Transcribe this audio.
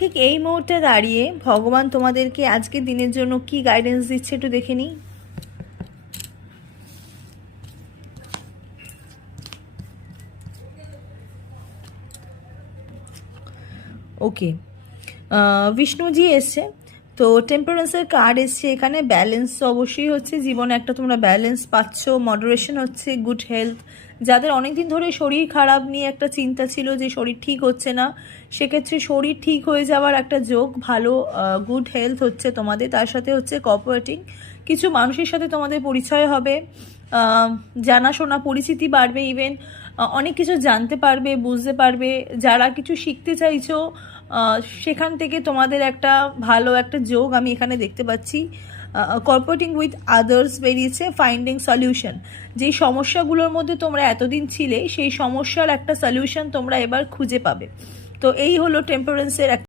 ঠিক এই মুহূর্তে দাঁড়িয়ে ভগবান তোমাদেরকে আজকে দিনের জন্য কি গাইডেন্স দিচ্ছে একটু দেখে নিই। ওকে, বিষ্ণুজি এসছে, তো টেম্পারেন্সের কার্ড এসছে এখানে। ব্যালেন্স অবশ্যই হচ্ছে, জীবনে একটা তোমরা ব্যালেন্স পাচ্ছ, মডারেশন হচ্ছে, গুড হেলথ। যাদের অনেকদিন ধরে শরীর খারাপ নিয়ে একটা চিন্তা ছিল যে শরীর ঠিক হচ্ছে না, সেক্ষেত্রে শরীর ঠিক হয়ে যাওয়ার একটা যোগ, ভালো গুড হেলথ হচ্ছে তোমাদের। তার সাথে হচ্ছে কোঅপারেটিং, কিছু মানুষের সাথে তোমাদের পরিচয় হবে, জানাশোনা পরিচিতি বাড়বে, ইভেন অনেক কিছু জানতে পারবে, বুঝতে পারবে। যারা কিছু শিখতে চাইছো সেখান থেকে তোমাদের একটা ভালো একটা যোগ আমি এখানে দেখতে পাচ্ছি। কর্পোরেটিং উইথ আদার্স বেরিয়েছে, ফাইন্ডিং সলিউশন। যেই সমস্যাগুলোর মধ্যে তোমরা এতদিন ছিলে সেই সমস্যার একটা সলিউশন তোমরা এবার খুঁজে পাবে। তো এই হলো টেম্পারেন্সের